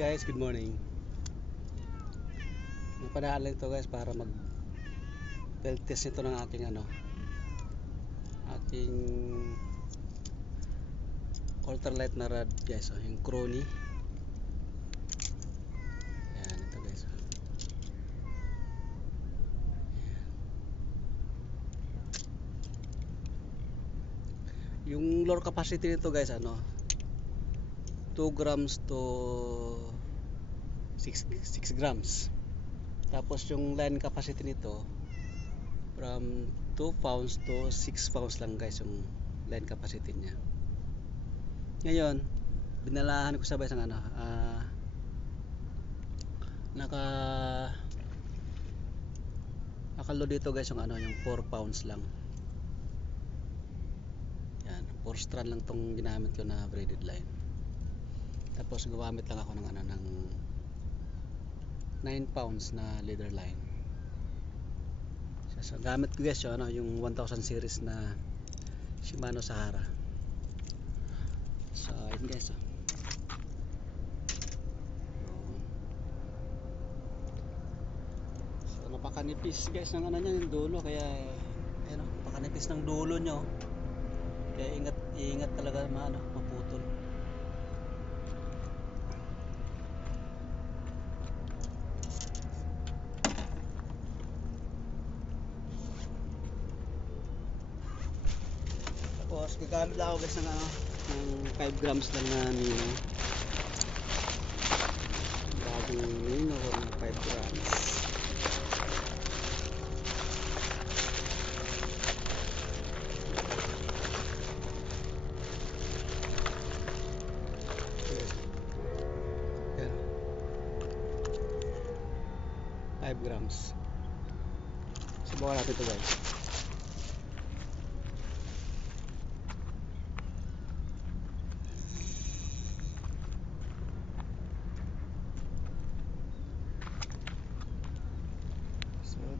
Guys, good morning. Napadaan lang ito guys para mag belt test nito ng aking aking ultralight na rod guys, yung Crony. Yan ito guys. Yung lure capacity nito guys 2 grams to 6 grams. Tapos yung line capacity nito from 2 pounds to 6 pounds lang guys yung line capacity niya. Ngayon, binalahan ko sabay ng nakaload dito guys yung yung 4 pounds lang. Yan, 4 strand lang tong ginamit ko na braided line. Tapos gumamit lang ako ng ng 9 pounds na leader line. So gamit ko guys yung 1000 series na Shimano Sahara. So yun guys. So napakanipis guys ng niya yung dulo, kaya napakanipis ng dulo nyo. Kaya ingat talaga maputol. Tapos gagamit lang ako guys ng 5 grams lang na Nino. Bagong Nino ng 5 grams. Yan. 5 grams. Subukan natin ito guys.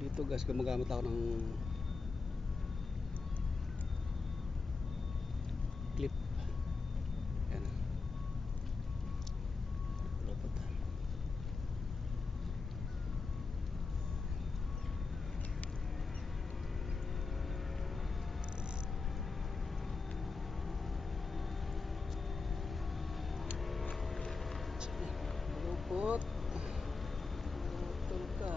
Dito guys, gumagamit ako ng clip. Ayan. Lupot. Lupot. Lupot ka.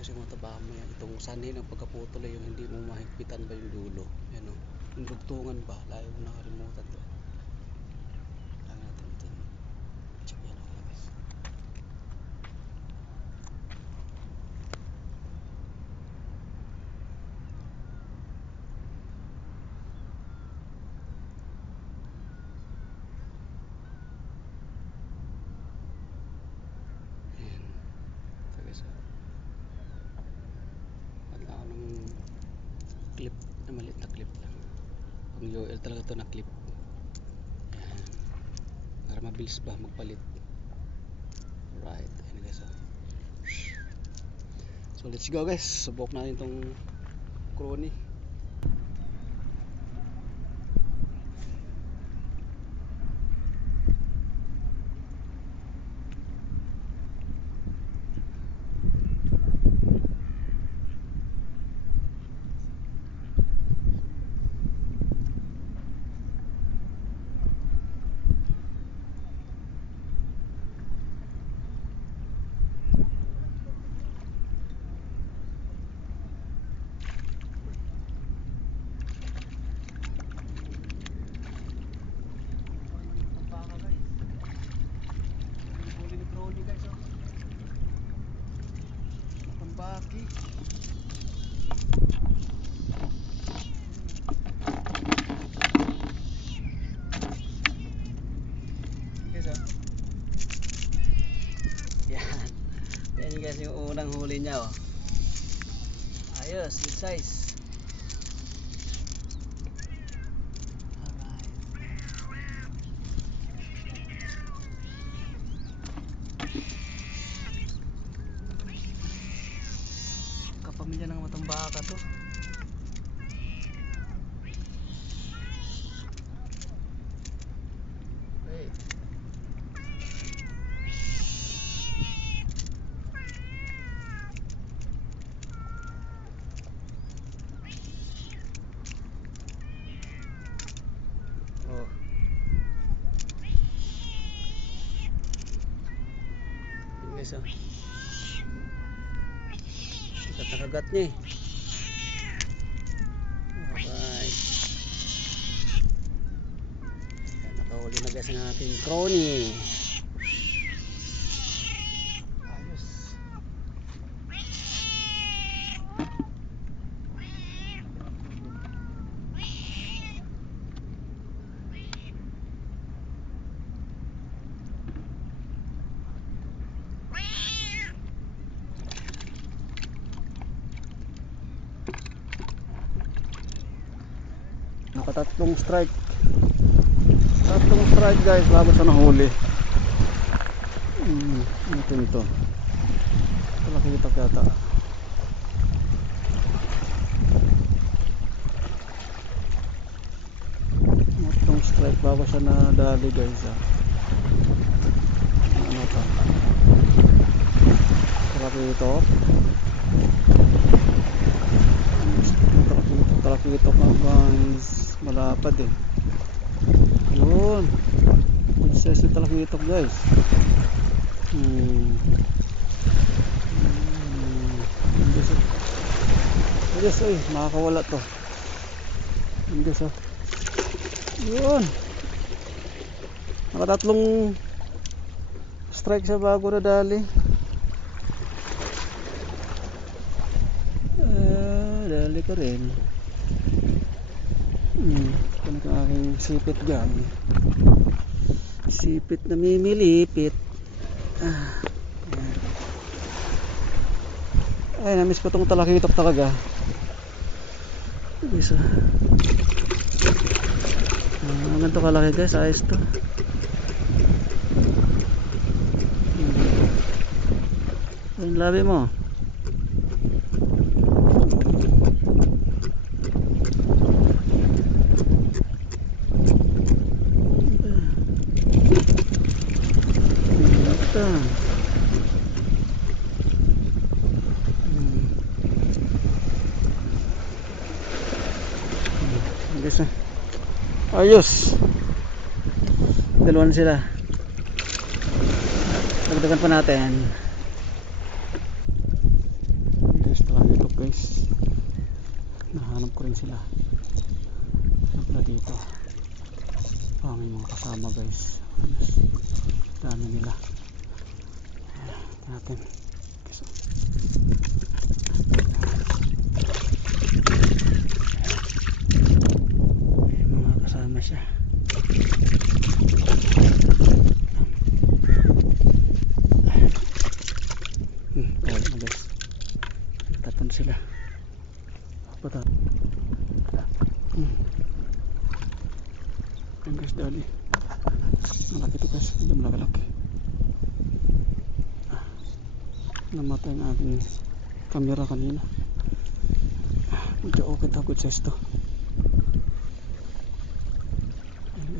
Yung mga tabahan mo yan, itong sanhin ang pagkaputol yung hindi mo mahigpitan ba yung dulo, yan yung dugtungan ba, layo mo nakalimutan to. Lang natin ito, check yan ako guys. Yan ito guys. Clip na maliit na clip lang, pang UL talaga to na clip. Yan, para mabilis ba magpalit. Right, ayun guys. So let's go guys, subok natin itong Crony. Baki. Guys, yan guys yung unang huli niya ayos, good size. Alright. guys, oh. Sikat na kagat niya eh. Alright. Nakahuli na guys ang ating crony. Ayos. Nakatatlong strike. Tatlong strike guys bago sa nahuli. Ito to. Nakikita kata. Tatlong strike bago siya nadali guys. Ano to? Nakikita. Nakikita ka guys. Malapad eh. Yun. Princess na talaga ito guys. Yes, ay, makakawala to. Yes, oh. Yun. Nakatatlong strike sa bago na dali. Dali ka rin. Ito na ang aking sipit gang. Sipit na mimilipit. Ay, namiss ko itong talakitok talaga. Isa. Ganito kalaki guys, ayos to. Ang labi mo. Ayos. Dalawa na sila. Dagdagan pa natin. Guys, talaga ito guys. Nahanap ko rin sila. Napala dito. May mga kasama guys. Ayos. Dami nila. Tingnan natin. Siya. Wala na guys. Tapon sila. Patat. Ang guys dali. Malaki ito guys. Hindi mo nakalaki. Namatay ang ating camera kanina. Medyo okay ta, good size to.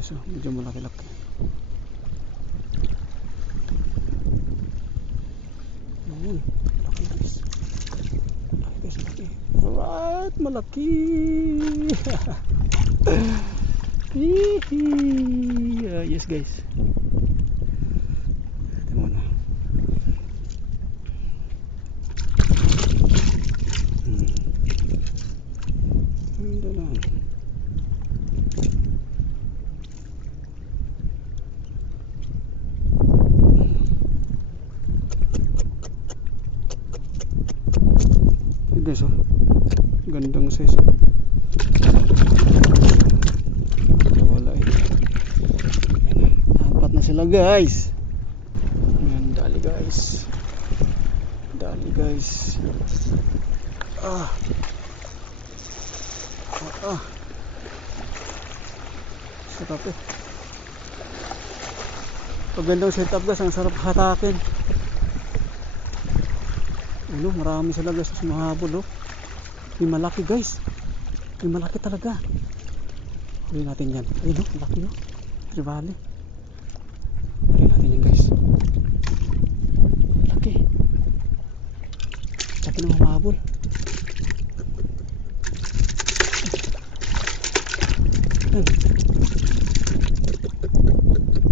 So, medyo malaki-laki. Ayan, malaki guys. Malaki guys, malaki. Alright, malaki. Yes guys. Ito muna. Ito lang. Guys, oh. Gandang size. Wala eh. Apat na sila guys. Ayan, dali guys. Dali guys. Sarap eh. Pag gandang setup guys, ang sarap hatakin. Ano, marami sila guys sa mahabol, oh. May malaki guys. May malaki talaga. Huli natin yan. Ayun, oh, malaki, oh. Trevally. Huli natin yan guys. Malaki. Laki ng mahabol.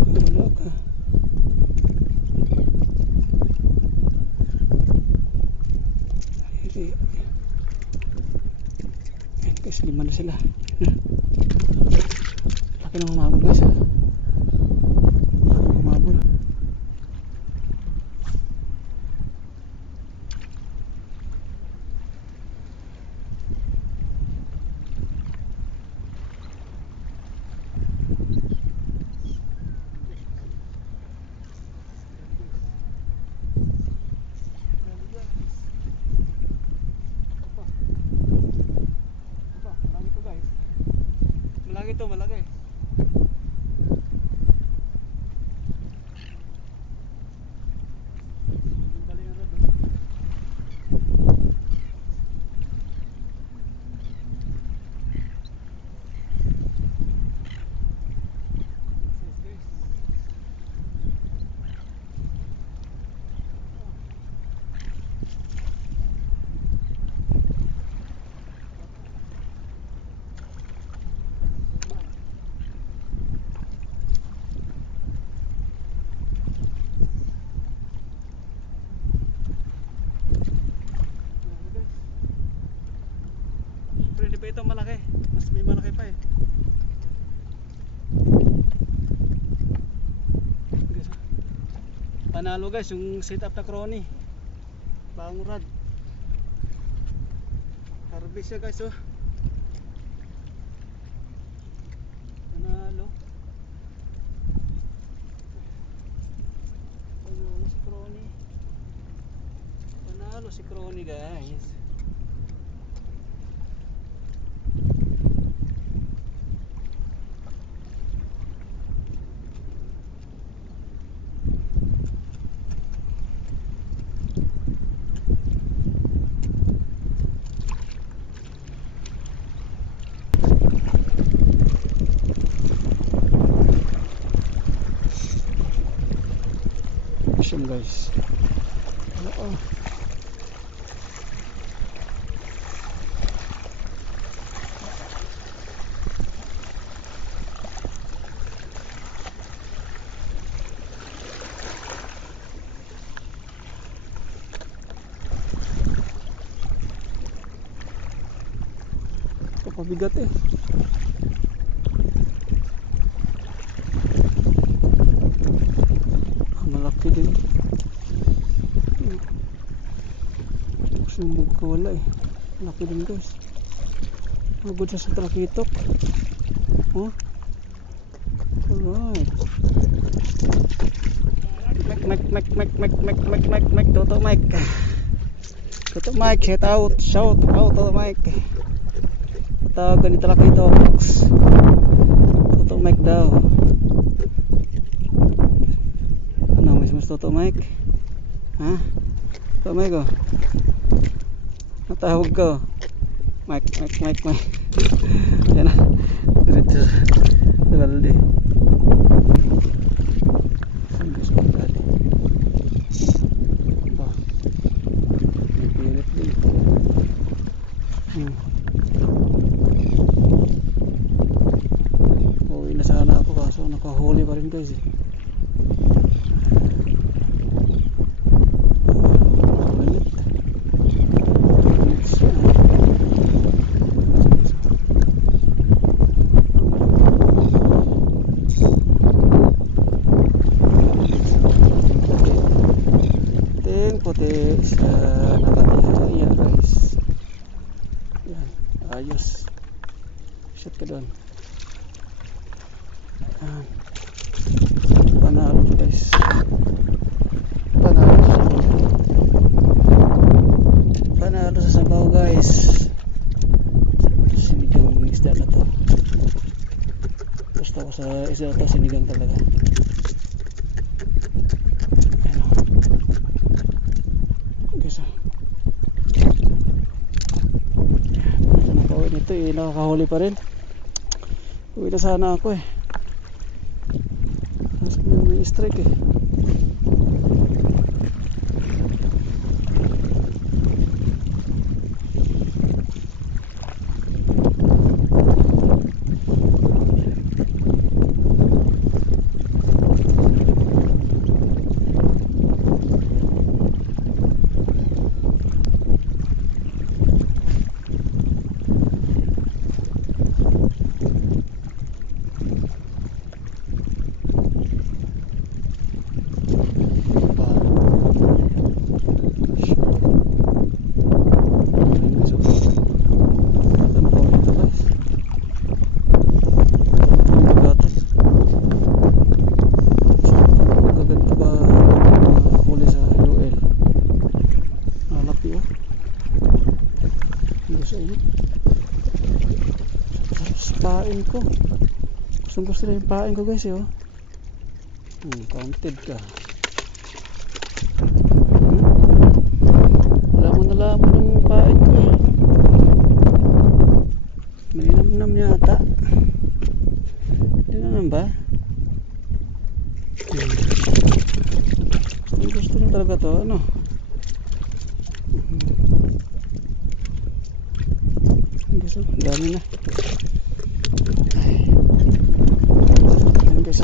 Wala ka. Guys, 5 na sila. Laki ng humabol guys. Laki ng humabol. Malaki to, malaki. Pero hindi pa ito malaki. Mas may malaki pa eh. Panalo guys yung set up na Crony. Bagong rod. Harvest siya guys oh. Panalo. Panalo si Crony. Panalo si Crony guys. Guys, oo. Ito pabigat eh. Malaki din. Sumog ka wala eh. Laki din guys. Magod siya sa talakitok. Oh. Alright. Mek. Toto Mike. Toto Mike. Shout out Toto Mike. Tawagan ni talakitok. Toto Mike daw. Ano mas Toto Mike? Ha? Toto Mike oh. Matawag ko. Mike. Yan na. Diretso sa balde. Saan gusto ko gali? Ba? Pilit din. Uwi na sana ako kaso nakahuli pa rin guys eh. Puti sa nakatihaya guys. Yan, ayos. Shoot ka doon. Panalo guys. Panalo sa sabaw guys. Sinigang isda na to. Gusto ko sa isda to, sinigang talaga. Ito eh, nakakahuli pa rin. Uwi na sana ako eh. Mas may strike eh. pain ko. Gusto na yung pain ko guys eh, oh. Counted ka. Lamon ng pain ko eh. Malinamnam yata. Hindi naman ba? Gusto niyo talaga to, ano? Gusto, dami na. Yan guys,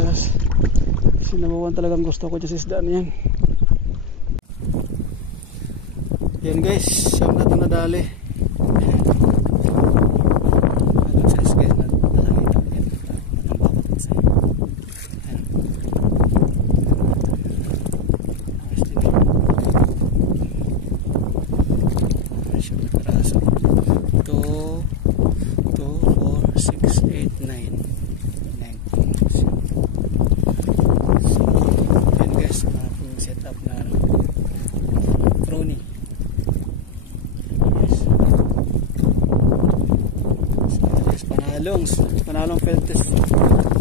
sinabawan talagang gusto ko dyan sa isda na yan. Yan guys, siyam na ito nadali. Panalong field test.